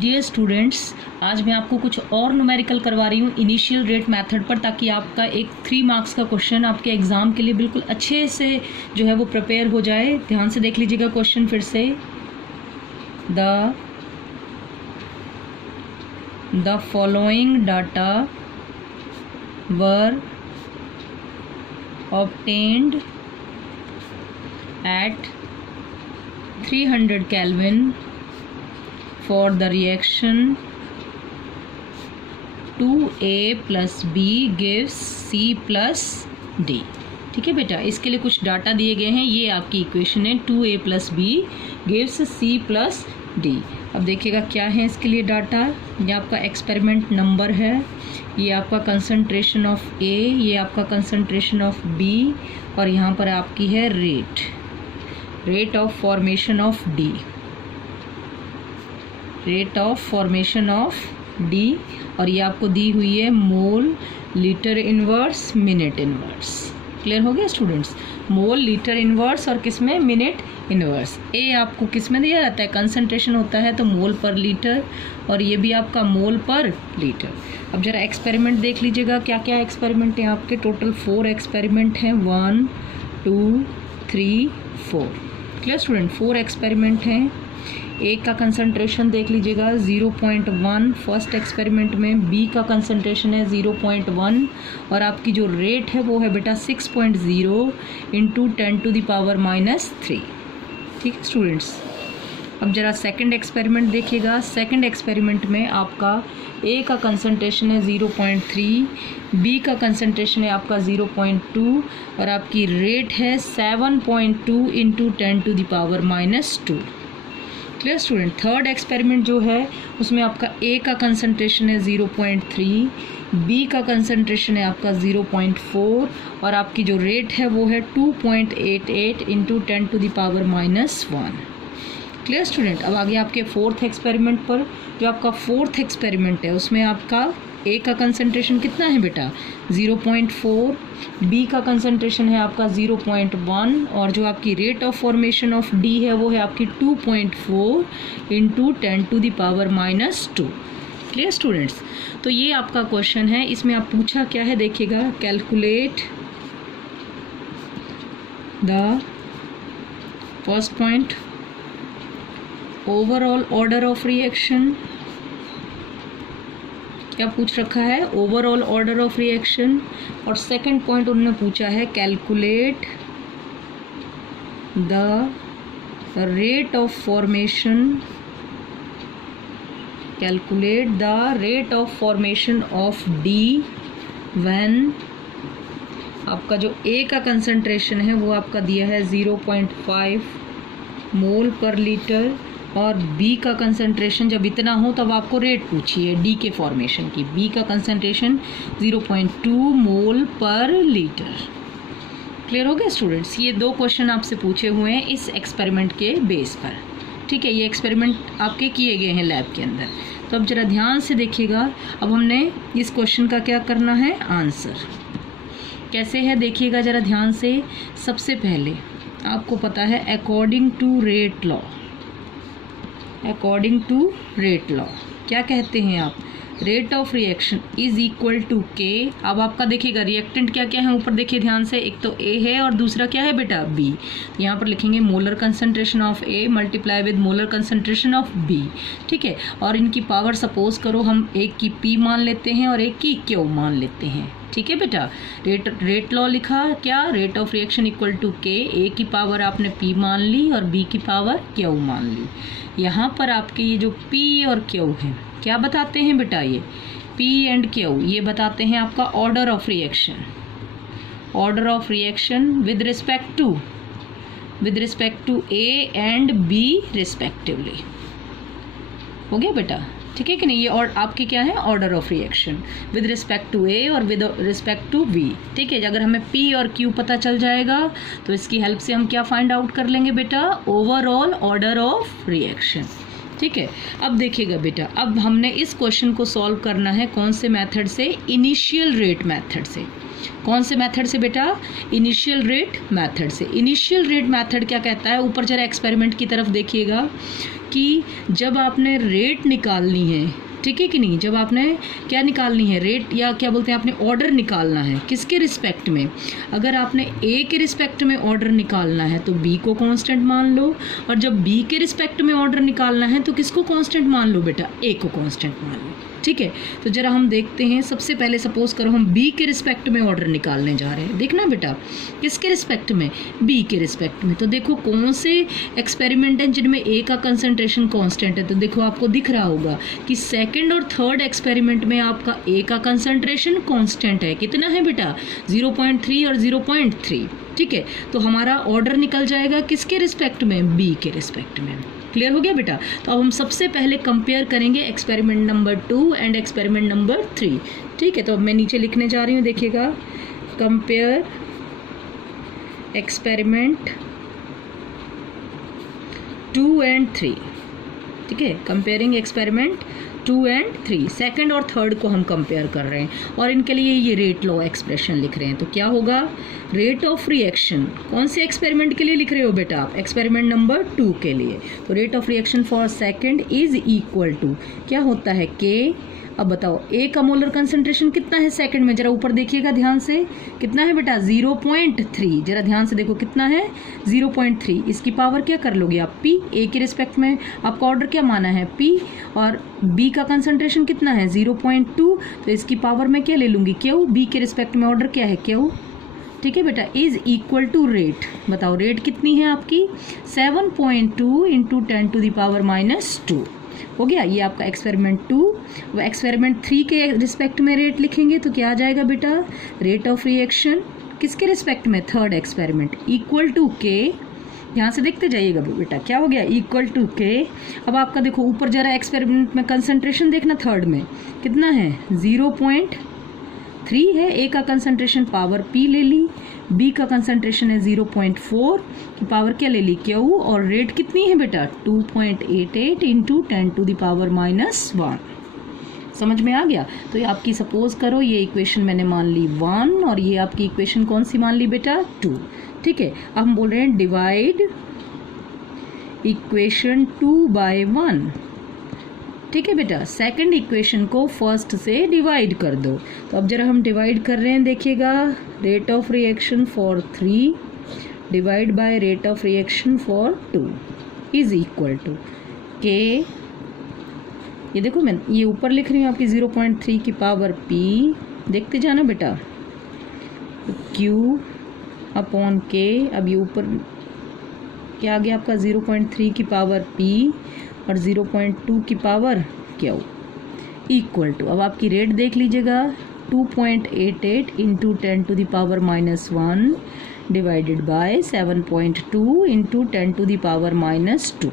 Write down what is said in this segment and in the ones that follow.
Dear students, आज मैं आपको कुछ और न्यूमेरिकल करवा रही हूँ इनिशियल रेट मेथड पर, ताकि आपका एक 3 मार्क्स का क्वेश्चन आपके एग्जाम के लिए बिल्कुल अच्छे से जो है वो प्रिपेयर हो जाए। ध्यान से देख लीजिएगा क्वेश्चन फिर से। The following data were obtained at 300 Kelvin for the reaction 2A plus B gives C plus D। ठीक है बेटा, इसके लिए कुछ डाटा दिए गए हैं। ये आपकी इक्वेशन है 2A plus B gives C plus D। अब देखिएगा क्या है इसके लिए डाटा। ये आपका एक्सपेरिमेंट नंबर है, ये आपका कंसंट्रेशन ऑफ ए, ये आपका कंसंट्रेशन ऑफ बी, और यहाँ पर आपकी है rate of formation of D, और ये आपको दी हुई है mole, litre inverse, minute inverse. Clear हो गया स्टूडेंट्स? मोल, लीटर इनवर्स और किस में? Minute inverse. ए आपको किस में दिया जाता है? कंसंट्रेशन होता है तो मोल पर लीटर, और ये भी आपका मोल पर लीटर। अब जरा एक्सपेरिमेंट देख लीजिएगा, क्या क्या एक्सपेरिमेंट हैं आपके। टोटल 4 एक्सपेरिमेंट हैं, 1 2 3 4। Clear student? 4 एक्सपेरिमेंट हैं। ए का कंसंट्रेशन देख लीजिएगा 0.1 फर्स्ट एक्सपेरिमेंट में, बी का कंसंट्रेशन है 0.1, और आपकी जो रेट है वो है बेटा 6.0 इंटू 10⁻⁻3। ठीक है स्टूडेंट्स? अब जरा सेकंड एक्सपेरिमेंट देखिएगा। सेकंड एक्सपेरिमेंट में आपका ए का कंसंट्रेशन है 0.3, बी का कंसंट्रेशन है आपका 0.2, और आपकी रेट है 7.2 into 10⁻⁻2। Clear student? Third experiment जो है उसमें आपका ए का कंसंट्रेशन है 0.3, बी का कंसंट्रेशन है आपका 0.4, और आपकी जो रेट है वो है 2.88 इंटू 10⁻⁻1। Clear student? अब आगे आपके फोर्थ एक्सपेरिमेंट पर। जो आपका फोर्थ एक्सपेरिमेंट है उसमें आपका ए का कंसंट्रेशन कितना है बेटा? 0.4, बी का कंसंट्रेशन है आपका 0.1, और जो आपकी rate of formation of D है वो है आपकी 2.4 इंटू 10⁻⁻2। Clear students? तो ये आपका क्वेश्चन है। इसमें आप पूछा क्या है देखिएगा, calculate the first point overall order of reaction. क्या पूछ रखा है? Overall order of reaction. और सेकंड पॉइंट उन्होंने पूछा है calculate the rate of formation, calculate the rate of formation of D when आपका जो ए का कंसंट्रेशन है वो आपका दिया है 0.5 मोल पर लीटर, और बी का कंसंट्रेशन जब इतना हो तब आपको रेट पूछी है डी के फॉर्मेशन की। बी का कंसंट्रेशन 0.2 मोल पर लीटर। क्लियर हो गया स्टूडेंट्स? ये 2 क्वेश्चन आपसे पूछे हुए हैं इस एक्सपेरिमेंट के बेस पर। ठीक है, ये एक्सपेरिमेंट आपके किए गए हैं लैब के अंदर। तो अब जरा ध्यान से देखिएगा। अब हमने इस क्वेश्चन का क्या करना है? आंसर कैसे है देखिएगा जरा ध्यान से। सबसे पहले आपको पता है according to rate law, according to rate law क्या कहते हैं आप? Rate of reaction is equal to K. अब आपका देखिएगा रिएक्टेंट क्या क्या है ऊपर देखिए ध्यान से। एक तो ए है और दूसरा क्या है बेटा? बी। यहाँ पर लिखेंगे molar concentration of A multiply with molar concentration of B. ठीक है, और इनकी पावर सपोज करो हम एक की पी मान लेते हैं और एक की क्यू मान लेते हैं। ठीक है बेटा? रेट लॉ लिखा क्या? Rate of reaction equal to K. A की पावर आपने पी मान ली और बी की पावर क्यू मान ली। यहाँ पर आपके ये जो पी और क्यू है क्या बताते हैं बेटा? ये पी एंड क्यू ये बताते हैं आपका order of reaction, order of reaction with respect to A and B respectively. हो गया बेटा? ठीक है कि नहीं? ये और आपके क्या है? Order of reaction with respect to A और विद रिस्पेक्ट टू बी। ठीक है, अगर हमें पी और क्यू पता चल जाएगा तो इसकी हेल्प से हम क्या फाइंड आउट कर लेंगे बेटा? Overall order of reaction. ठीक है। अब देखिएगा बेटा, अब हमने इस क्वेश्चन को सॉल्व करना है कौन से मेथड से? इनिशियल रेट मेथड से। कौन से मेथड से बेटा? इनिशियल रेट मेथड से। इनिशियल रेट मेथड क्या कहता है? ऊपर जरा एक्सपेरिमेंट की तरफ देखिएगा कि जब आपने रेट निकालनी है, ठीक है कि नहीं, जब आपने क्या निकालनी है? रेट, या क्या बोलते हैं, आपने ऑर्डर निकालना है किसके रिस्पेक्ट में? अगर आपने ए के रिस्पेक्ट में ऑर्डर निकालना है तो बी को कांस्टेंट मान लो, और जब बी के रिस्पेक्ट में ऑर्डर निकालना है तो किसको कांस्टेंट मान लो बेटा? ए को कांस्टेंट मान लो। ठीक है, तो जरा हम देखते हैं। सबसे पहले सपोज करो हम बी के रिस्पेक्ट में ऑर्डर निकालने जा रहे हैं। देखना बेटा, किसके रिस्पेक्ट में? बी के रिस्पेक्ट में। तो देखो कौन से एक्सपेरिमेंट हैं जिनमें ए का कंसंट्रेशन कांस्टेंट है। तो देखो आपको दिख रहा होगा कि सेकंड और थर्ड एक्सपेरिमेंट में आपका ए का कंसंट्रेशन कांस्टेंट है। कितना है बेटा? 0.3 और 0.3। ठीक है, तो हमारा ऑर्डर निकल जाएगा किसके रिस्पेक्ट में? बी के रिस्पेक्ट में। क्लियर हो गया बेटा? तो अब हम सबसे पहले कंपेयर करेंगे experiment number 2 and experiment number 3। ठीक है, तो अब मैं नीचे लिखने जा रही हूँ, देखिएगा, कंपेयर एक्सपेरिमेंट 2 एंड 3। ठीक है, कंपेयरिंग एक्सपेरिमेंट 2 एंड 3, सेकंड और थर्ड को हम कंपेयर कर रहे हैं, और इनके लिए ये रेट लॉ एक्सप्रेशन लिख रहे हैं। तो क्या होगा? रेट ऑफ रिएक्शन कौन से एक्सपेरिमेंट के लिए लिख रहे हो बेटा आप? एक्सपेरिमेंट नंबर 2 के लिए। तो rate of reaction for second is equal to क्या होता है? के। अब बताओ ए का मोलर कंसंट्रेशन कितना है सेकंड में? जरा ऊपर देखिएगा ध्यान से, कितना है बेटा? 0.3। जरा ध्यान से देखो कितना है? 0.3। इसकी पावर क्या कर लोगे आप? पी। ए के रिस्पेक्ट में आपका ऑर्डर क्या माना है? पी। और बी का कंसंट्रेशन कितना है? 0.2। तो इसकी पावर मैं क्या ले लूंगी? क्यू। बी के रिस्पेक्ट में ऑर्डर क्या है? क्यू। ठीक है बेटा, इज इक्वल टू रेट। बताओ रेट कितनी है आपकी? 7.2 इंटू 10⁻⁻²। हो गया, ये आपका एक्सपेरिमेंट 2। वो एक्सपेरिमेंट 3 के रिस्पेक्ट में रेट लिखेंगे तो क्या आ जाएगा बेटा? रेट ऑफ रिएक्शन किसके रिस्पेक्ट में? थर्ड एक्सपेरिमेंट, इक्वल टू के। यहाँ से देखते जाइएगा बेटा, क्या हो गया? Equal to K. अब आपका देखो ऊपर जरा एक्सपेरिमेंट में कंसंट्रेशन देखना, थर्ड में कितना है? 0.3 है। ए का कंसंट्रेशन पावर पी ले ली, बी का कंसंट्रेशन है 0.4 की पावर क्या ले ली? क्यू। और रेट कितनी है बेटा? 2.88 इंटू 10⁻⁻1। समझ में आ गया? तो ये आपकी सपोज करो ये इक्वेशन मैंने मान ली 1, और ये आपकी इक्वेशन कौन सी मान ली बेटा? 2। ठीक है, अब हम बोल रहे हैं डिवाइड इक्वेशन 2 बाय 1। ठीक है बेटा, सेकंड इक्वेशन को फर्स्ट से डिवाइड कर दो। तो अब जरा हम डिवाइड कर रहे हैं, देखिएगा, rate of reaction for 3 divide by rate of reaction for 2 is equal to K. ये देखो मैं ये ऊपर लिख रही हूँ आपकी 0.3 की पावर पी, देखते जाना बेटा, क्यू अपॉन के। अब ये ऊपर क्या आ गया आपका? 0.3 की पावर पी और 0.2 की पावर क्यू इक्वल टू, अब आपकी रेट देख लीजिएगा, 2.88 into 10⁻⁻1 divided by 7.2 into 10⁻⁻²।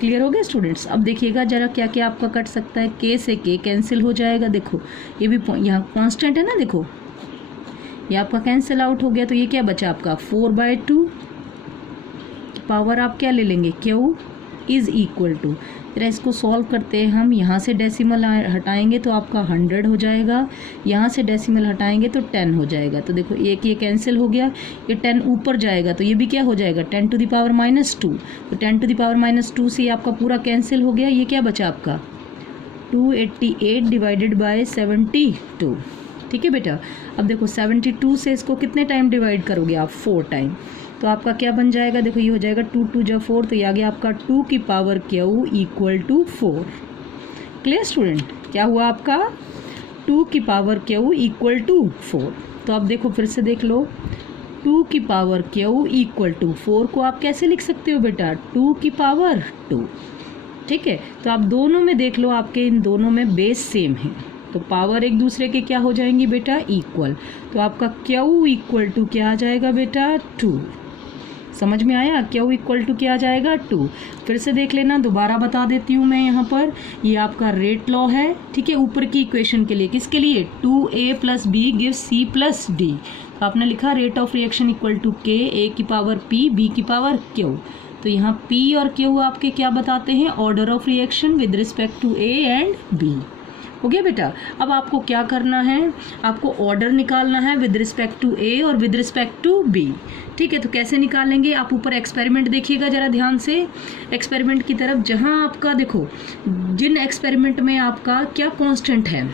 Clear हो गया स्टूडेंट्स? अब देखिएगा जरा क्या क्या आपका कट सकता है। के से के कैंसिल हो जाएगा। देखो ये भी यहाँ कांस्टेंट है ना, देखो ये आपका कैंसिल आउट हो गया। तो ये क्या बचा आपका? 4/2 पावर आप क्या ले लेंगे? क्यू इज इक्वल टू, फिर इसको सॉल्व करते हैं हम। यहाँ से डेसिमल हटाएंगे तो आपका 100 हो जाएगा, यहाँ से डेसिमल हटाएंगे तो 10 हो जाएगा। तो देखो एक ये कैंसिल हो गया, ये 10 ऊपर जाएगा तो ये भी क्या हो जाएगा? 10⁻⁻²। तो 10⁻⁻² से आपका पूरा कैंसिल हो गया। ये क्या बचा आपका? 288 डिवाइडेड बाय 72। ठीक है बेटा, अब देखो 72 से इसको कितने टाइम डिवाइड करोगे आप? 4 टाइम। तो आपका क्या बन जाएगा? देखो ये हो जाएगा 2 2 जा 4, तो ये आ गया आपका 2 की power Q equal to 4। Clear student? क्या हुआ आपका? 2 की पावर क्यू इक्वल टू 4। तो अब देखो फिर से देख लो, 2 की पावर क्यू इक्वल टू 4 को आप कैसे लिख सकते हो बेटा? 2 की पावर 2। ठीक है, तो आप दोनों में देख लो, आपके इन दोनों में बेस सेम है, तो पावर एक दूसरे के क्या हो जाएंगी बेटा? इक्वल। तो आपका क्यू इक्वल टू क्या आ जाएगा बेटा? 2। समझ में आया? क्यू इक्वल टू क्या आ जाएगा? 2। फिर से देख लेना, दोबारा बता देती हूँ मैं यहाँ पर, ये आपका रेट लॉ है। ठीक है, ऊपर की इक्वेशन के लिए, किसके लिए? 2a plus B gives c plus D. तो आपने लिखा rate of reaction equal to K, A की पावर p, बी की पावर क्यू। तो यहाँ P और Q आपके क्या बताते हैं, order of reaction with respect to A and B। हो गया बेटा। अब आपको क्या करना है, आपको ऑर्डर निकालना है विद रिस्पेक्ट टू A और विद रिस्पेक्ट टू B। ठीक है, तो कैसे निकालेंगे, आप ऊपर एक्सपेरिमेंट देखिएगा जरा ध्यान से, एक्सपेरिमेंट की तरफ, जहां आपका देखो जिन एक्सपेरिमेंट में आपका क्या कांस्टेंट है,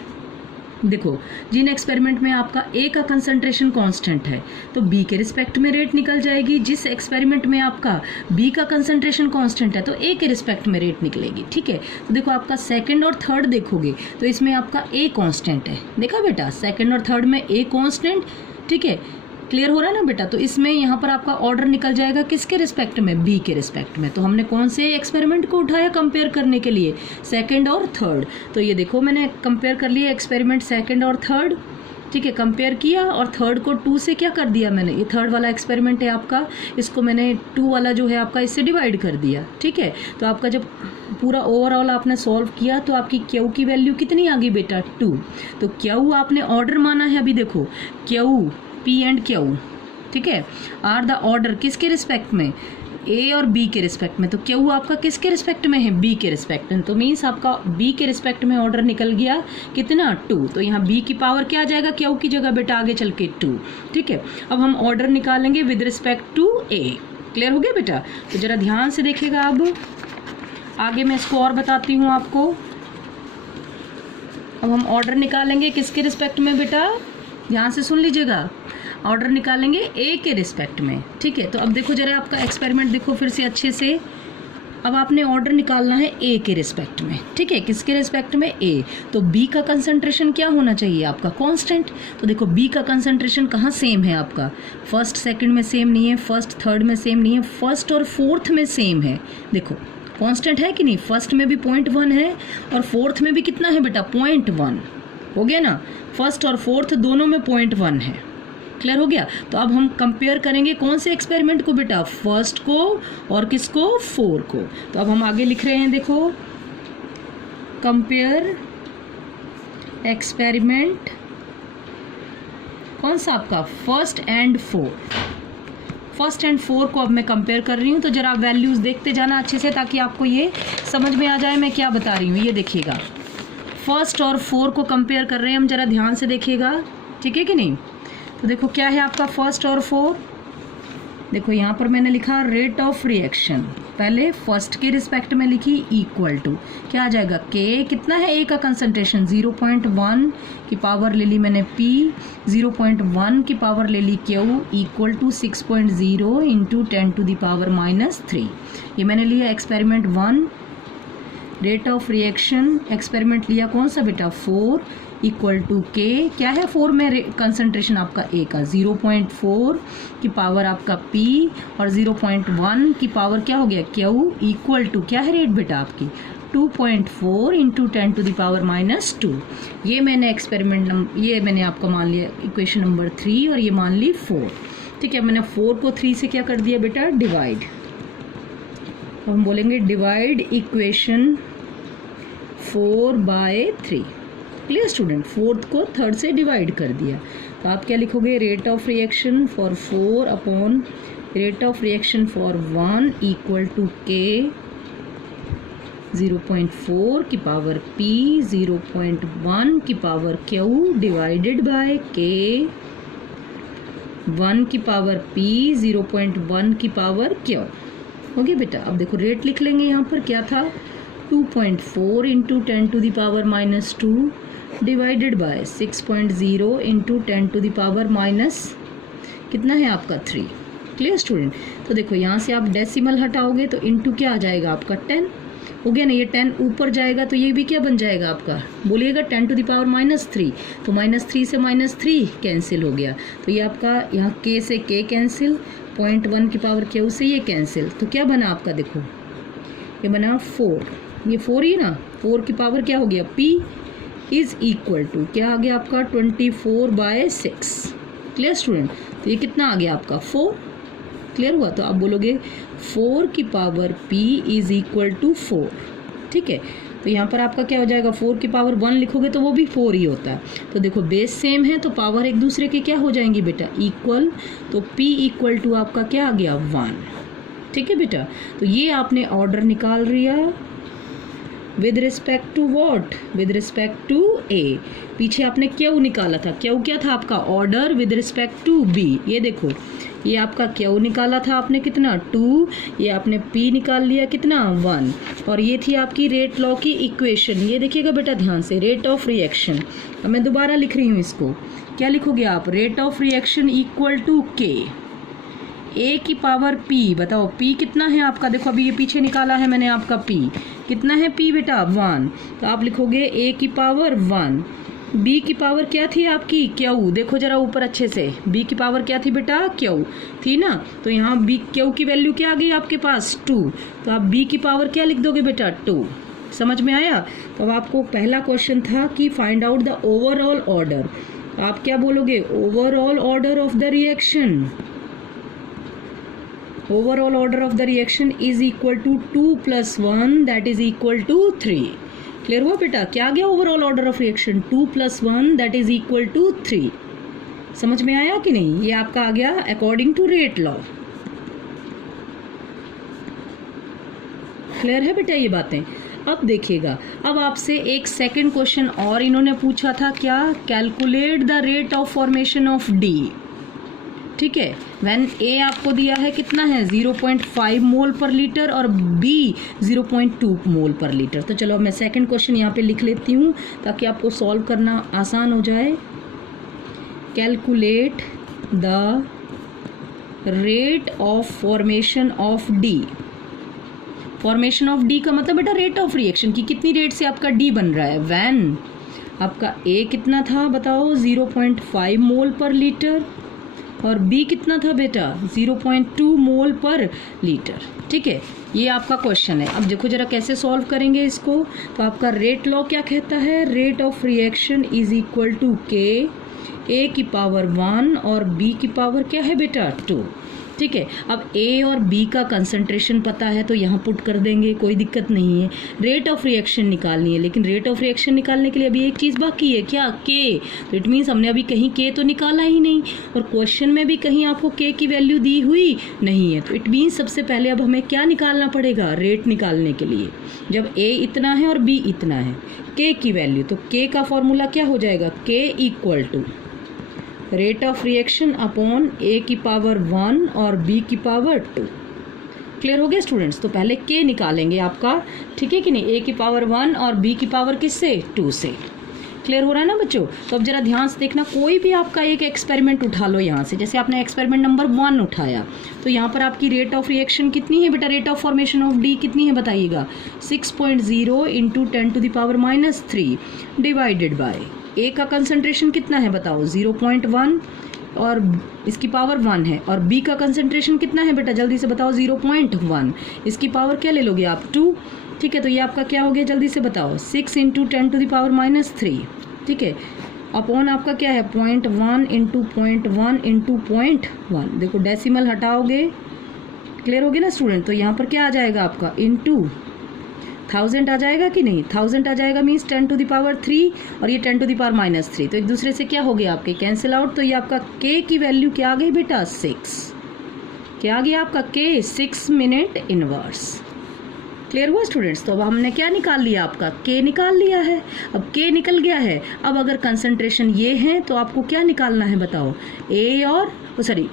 देखो जिन एक्सपेरिमेंट में आपका A का कंसंट्रेशन कांस्टेंट है तो B के रिस्पेक्ट में रेट निकल जाएगी। जिस एक्सपेरिमेंट में आपका B का कंसंट्रेशन कांस्टेंट है तो A के रिस्पेक्ट में रेट निकलेगी। ठीक है, तो देखो आपका सेकंड और थर्ड देखोगे तो इसमें आपका A कांस्टेंट है, देखा बेटा, सेकंड और थर्ड में A कांस्टेंट। ठीक है, क्लियर हो रहा है ना बेटा। तो इसमें यहाँ पर आपका ऑर्डर निकल जाएगा किसके रिस्पेक्ट में, B के रिस्पेक्ट में। तो हमने कौन से एक्सपेरिमेंट को उठाया कंपेयर करने के लिए, सेकंड और थर्ड। तो ये देखो मैंने कंपेयर कर लिया एक्सपेरिमेंट सेकंड और थर्ड। ठीक है, कंपेयर किया और थर्ड को 2 से क्या कर दिया मैंने, ये थर्ड वाला एक्सपेरिमेंट है आपका, इसको मैंने 2 वाला जो है आपका इससे डिवाइड कर दिया। ठीक है, तो आपका जब पूरा ओवरऑल आपने सॉल्व किया तो आपकी Q की वैल्यू कितनी आ गई बेटा, 2। तो Q आपने ऑर्डर माना है, अभी देखो Q P एंड Q, ठीक है, आर द ऑर्डर किसके रिस्पेक्ट में, A और B के रिस्पेक्ट में। तो Q आपका किसके रिस्पेक्ट में है, B के रिस्पेक्ट में। तो मीन्स आपका B के रिस्पेक्ट में ऑर्डर निकल गया कितना, 2। तो यहाँ B की पावर क्या आ जाएगा Q की जगह बेटा आगे चल के 2। ठीक है, अब हम ऑर्डर निकालेंगे with respect to A। Clear हो गया बेटा। तो जरा ध्यान से देखिएगा, अब आगे मैं इसको और बताती हूँ आपको। अब हम ऑर्डर निकालेंगे किसके रिस्पेक्ट में बेटा, ध्यान से सुन लीजिएगा, ऑर्डर निकालेंगे A के रिस्पेक्ट में। ठीक है, तो अब देखो जरा आपका एक्सपेरिमेंट देखो फिर से अच्छे से। अब आपने ऑर्डर निकालना है A के रिस्पेक्ट में। ठीक है, किसके रिस्पेक्ट में, A। तो B का कंसंट्रेशन क्या होना चाहिए आपका, कांस्टेंट। तो देखो B का कंसंट्रेशन कहाँ सेम है आपका, फर्स्ट सेकंड में सेम नहीं है, फर्स्ट थर्ड में सेम नहीं है, फर्स्ट और फोर्थ में सेम है। देखो कांस्टेंट है कि नहीं, फर्स्ट में भी 0.1 है और फोर्थ में भी कितना है बेटा, 0.1। हो गया ना, फर्स्ट और फोर्थ दोनों में 0.1 है। क्लियर हो गया। तो अब हम कंपेयर करेंगे कौन से एक्सपेरिमेंट को बेटा, फर्स्ट को और किसको, 4 को। तो अब हम आगे लिख रहे हैं, देखो कंपेयर एक्सपेरिमेंट कौन सा आपका, फर्स्ट एंड 4। फर्स्ट एंड 4 को अब मैं कंपेयर कर रही हूँ। तो जरा वैल्यूज देखते जाना अच्छे से ताकि आपको ये समझ में आ जाए मैं क्या बता रही हूँ। ये देखिएगा, फर्स्ट और 4 को कंपेयर कर रहे हैं हम, जरा ध्यान से देखिएगा, ठीक है कि नहीं। तो देखो क्या है आपका फर्स्ट और 4, देखो यहाँ पर मैंने लिखा रेट ऑफ रिएक्शन, पहले फर्स्ट के रिस्पेक्ट में लिखी इक्वल टू क्या आ जाएगा, K कितना है A का कंसंट्रेशन 0.1 की पावर ले ली मैंने P, 0.1 की पावर ले ली Q इक्वल टू 6.0 इंटू 10⁻³ ये मैंने लिया experiment 1। Rate of reaction experiment लिया कौन सा बेटा, 4 इक्वल टू K क्या है, 4 में कंसंट्रेशन आपका A का 0.4 की पावर आपका P और 0.1 की पावर क्या हो गया Q इक्वल टू क्या है रेट बेटा आपकी 2.4 इंटू 10⁻²। ये मैंने एक्सपेरिमेंट ये मैंने आपका मान लिया इक्वेशन नंबर 3 और ये मान ली 4। ठीक है, मैंने 4 को 3 से क्या कर दिया बेटा, डिवाइड। तो हम बोलेंगे divide equation 4/3। Clear student, 4th को 3rd से डिवाइड कर दिया। तो आप क्या लिखोगे, rate of reaction for 4 upon rate of reaction for 1 equal to K 0.4 की पावर P 0.1 की power Q divided by K 1 की पावर P 0.1 की पावर Q। हो गया बेटा। अब देखो रेट लिख लेंगे, यहाँ पर क्या था 2.4 इंटू 10⁻² डिवाइडेड बाय 6.0 इंटू 10⁻³ कितना है आपका 3। Clear student. तो देखो यहाँ से आप डेसिमल हटाओगे तो इंटू क्या आ जाएगा आपका 10। हो गया ना, ये 10 ऊपर जाएगा तो ये भी क्या बन जाएगा आपका, बोलिएगा 10⁻³ तो -3 से -3 कैंसिल हो गया। तो ये आपका यहाँ K से K कैंसिल, 0.1 की पावर Q से ये कैंसिल। तो क्या बना आपका, देखो ये बना 4, ये 4 ही ना, 4 की पावर क्या हो गया P इज इक्वल टू क्या आ गया आपका 24/6। Clear student. तो ये कितना आ गया आपका 4। क्लियर हुआ। तो आप बोलोगे 4 की power P is equal to 4। ठीक है, तो यहाँ पर आपका क्या हो जाएगा, 4 की पावर 1 लिखोगे तो वो भी 4 ही होता है। तो देखो बेस सेम है तो पावर एक दूसरे के क्या हो जाएंगी बेटा, इक्वल। तो P इक्वल टू आपका क्या आ गया 1। ठीक है बेटा। तो ये आपने ऑर्डर निकाल लिया with respect to what, with respect to A. पीछे आपने क्यू निकाला था, क्यू क्या था आपका, order with respect to B. ये देखो ये आपका क्यू निकाला था आपने कितना 2, ये आपने पी निकाल लिया कितना 1, और ये थी आपकी रेट लॉ की इक्वेशन। ये देखिएगा बेटा ध्यान से, रेट ऑफ रिएक्शन। अब मैं दोबारा लिख रही हूँ इसको, क्या लिखोगे आप, rate of reaction equal to K A की पावर पी। बताओ पी कितना है आपका, देखो अभी ये पीछे निकाला है मैंने आपका पी कितना है, पी बेटा 1, तो आप लिखोगे ए की पावर 1, बी की पावर क्या थी आपकी क्यू, देखो जरा ऊपर अच्छे से, बी की पावर क्या थी बेटा क्यू थी ना, तो यहाँ बी क्यू की वैल्यू क्या आ गई आपके पास 2, तो आप बी की पावर क्या लिख दोगे बेटा 2। समझ में आया। तो अब आपको पहला क्वेश्चन था कि find out the overall order, आप क्या बोलोगे, overall order of the reaction, overall order of the reaction is equal to 2 plus 1 that is equal to 3। Clear हुआ बेटा, क्या आ गया overall order of reaction 2 plus 1 that is equal to 3। समझ में आया कि नहीं, ये आपका आ गया according to rate law. Clear है बेटा ये बातें। अब देखिएगा, अब आपसे एक सेकंड क्वेश्चन और इन्होंने पूछा था, क्या, calculate the rate of formation of D. ठीक है, व्हेन ए आपको दिया है कितना है 0.5 मोल पर लीटर और बी 0.2 मोल पर लीटर। तो चलो मैं सेकंड क्वेश्चन यहाँ पे लिख लेती हूँ ताकि आपको सॉल्व करना आसान हो जाए। Calculate the rate of formation of D. Formation of D का मतलब बेटा रेट ऑफ रिएक्शन की कितनी रेट से आपका डी बन रहा है। व्हेन आपका ए कितना था बताओ 0.5 मोल पर लीटर और बी कितना था बेटा 0.2 मोल पर लीटर। ठीक है, ये आपका क्वेश्चन है। अब देखो जरा कैसे सॉल्व करेंगे इसको। तो आपका रेट लॉ क्या कहता है, rate of reaction is equal to K A की पावर 1 और बी की पावर क्या है बेटा 2। ठीक है, अब ए और बी का कंसंट्रेशन पता है तो यहाँ पुट कर देंगे, कोई दिक्कत नहीं है। रेट ऑफ रिएक्शन निकालनी है, लेकिन रेट ऑफ रिएक्शन निकालने के लिए अभी एक चीज़ बाकी है, क्या, के। तो इट मीन्स हमने अभी कहीं के तो निकाला ही नहीं और क्वेश्चन में भी कहीं आपको के की वैल्यू दी हुई नहीं है। तो इट मीन्स सबसे पहले अब हमें क्या निकालना पड़ेगा, रेट निकालने के लिए। जब ए इतना है और बी इतना है, के की वैल्यू, तो के का फॉर्मूला क्या हो जाएगा, k equal to rate of reaction upon A की पावर 1 और बी की पावर 2। क्लियर हो गया स्टूडेंट्स। तो पहले के निकालेंगे आपका, ठीक है कि नहीं, ए की पावर 1 और बी की पावर किससे 2 से। क्लियर हो रहा है ना बच्चों। तो अब जरा ध्यान से देखना, कोई भी आपका एक एक्सपेरिमेंट उठा लो यहाँ से। जैसे आपने एक्सपेरिमेंट नंबर 1 उठाया तो यहाँ पर आपकी रेट ऑफ रिएक्शन कितनी है बेटा, rate of formation of D कितनी है बताइएगा, 6.0 इंटू 10⁻³ डिवाइडेड बाय ए का कंसंट्रेशन कितना है बताओ 0.1 और इसकी पावर 1 है, और बी का कंसंट्रेशन कितना है बेटा जल्दी से बताओ 0.1, इसकी पावर क्या ले लोगे आप 2। ठीक है, तो ये आपका क्या हो गया जल्दी से बताओ 6 इंटू 10⁻³ ठीक है, अपॉन आपका क्या है 0.1 इंटू 0.1 इंटू 0.1। देखो डेसिमल हटाओगे, क्लियर हो गया ना स्टूडेंट। तो यहाँ पर क्या आ जाएगा आपका इंटू 1000 आ जाएगा कि नहीं, 1000 आ जाएगा मीन्स 10⁻³ और ये 10⁻³ तो एक दूसरे से क्या हो गया आपके कैंसिल आउट। तो ये आपका के की वैल्यू क्या आ गई बेटा 6, क्या आ गया आपका के 6 मिनट इनवर्स। क्लियर हुआ स्टूडेंट्स। तो अब हमने क्या निकाल लिया, आपका के निकाल लिया है। अब के निकल गया है, अब अगर कंसंट्रेशन ये है तो आपको क्या निकालना है बताओ, ए और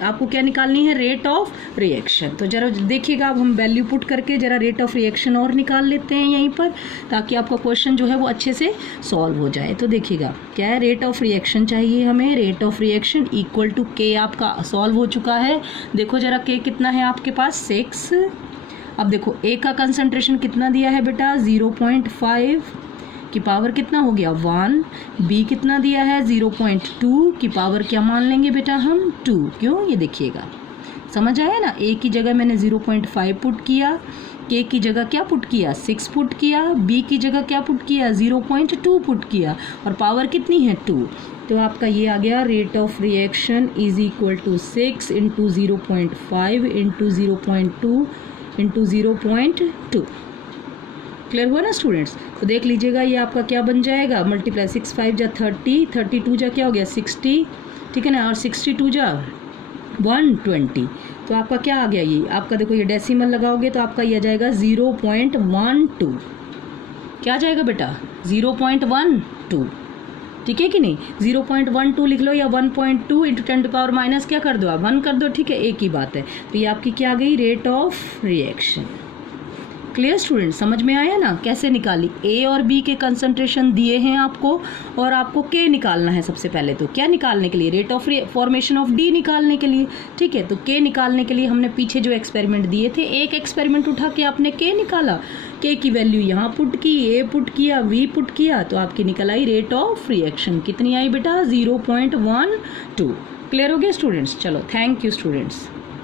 आपको क्या निकालनी है, रेट ऑफ रिएक्शन। तो जरा देखिएगा, अब हम वैल्यू पुट करके जरा रेट ऑफ रिएक्शन और निकाल लेते हैं यहीं पर, ताकि आपका क्वेश्चन जो है वो अच्छे से सॉल्व हो जाए। तो देखिएगा क्या है, रेट ऑफ रिएक्शन चाहिए हमें, rate of reaction equal to K आपका सॉल्व हो चुका है। देखो जरा के कितना है आपके पास 6। अब देखो ए का कंसंट्रेशन कितना दिया है बेटा 0.5 की पावर कितना हो गया 1, बी कितना दिया है 0.2 की पावर क्या मान लेंगे बेटा हम 2। क्यों, ये देखिएगा समझ आया ना। ए की जगह मैंने 0.5 पुट किया, के की जगह क्या पुट किया 6 पुट किया, बी की जगह क्या पुट किया 0.2 पुट किया और पावर कितनी है 2। तो आपका ये आ गया rate of reaction is equal to 6 into 0.5 into 0.2 into 0.2। Clear हुआ ना स्टूडेंट्स। तो देख लीजिएगा ये आपका क्या बन जाएगा, मल्टीप्लाई 6 5 जा 30, 32 जा क्या हो गया 60, ठीक है ना, और 62 जा 120। तो तो आपका क्या आ गया, ये आपका देखो ये डेसिमल लगाओगे तो आपका ये आ जाएगा 0.12। क्या आ जाएगा बेटा 0.12, ठीक है कि नहीं। 0.12 लिख लो या 1.2 इंटू 10⁻⁻, क्या कर दो आप 1 कर दो, ठीक है, एक ही बात है। तो ये आपकी क्या आ गई, rate of reaction. Clear student, समझ में आया ना कैसे निकाली। ए और बी के कंसंट्रेशन दिए हैं आपको और आपको के निकालना है सबसे पहले। तो क्या निकालने के लिए, rate of formation of D निकालने के लिए, ठीक है। तो के निकालने के लिए हमने पीछे जो एक्सपेरिमेंट दिए थे, एक एक्सपेरिमेंट उठा के आपने के निकाला, के की वैल्यू यहाँ पुट की, ए पुट किया, वी पुट किया, तो आपकी निकल आई रेट ऑफ रिएक्शन। कितनी आई बेटा 0.12। क्लियर हो गया स्टूडेंट्स। चलो थैंक यू स्टूडेंट्स।